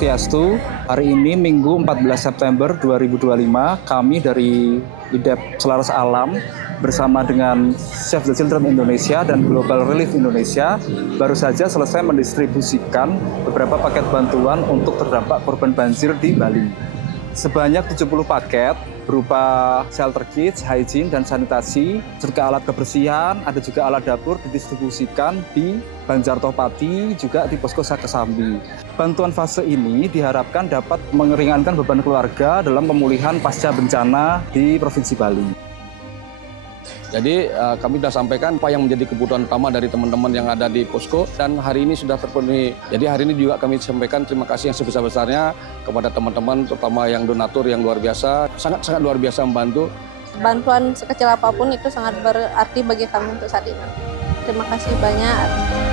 Swastiastu. Hari ini Minggu 14 September 2025, kami dari IDEP Selaras Alam bersama dengan Save the Children Indonesia dan Global Relief Indonesia baru saja selesai mendistribusikan beberapa paket bantuan untuk terdampak korban banjir di Bali. Sebanyak 70 paket berupa shelter kits, hygiene, dan sanitasi, serta alat kebersihan, ada juga alat dapur didistribusikan di Banjartopati, juga di Posko Sakesambi. Bantuan fase ini diharapkan dapat meringankan beban keluarga dalam pemulihan pasca bencana di Provinsi Bali. Jadi kami sudah sampaikan apa yang menjadi kebutuhan utama dari teman-teman yang ada di posko dan hari ini sudah terpenuhi. Jadi hari ini juga kami sampaikan terima kasih yang sebesar-besarnya kepada teman-teman terutama yang donatur yang luar biasa, sangat-sangat luar biasa membantu. Bantuan sekecil apapun itu sangat berarti bagi kami untuk saat ini. Terima kasih banyak.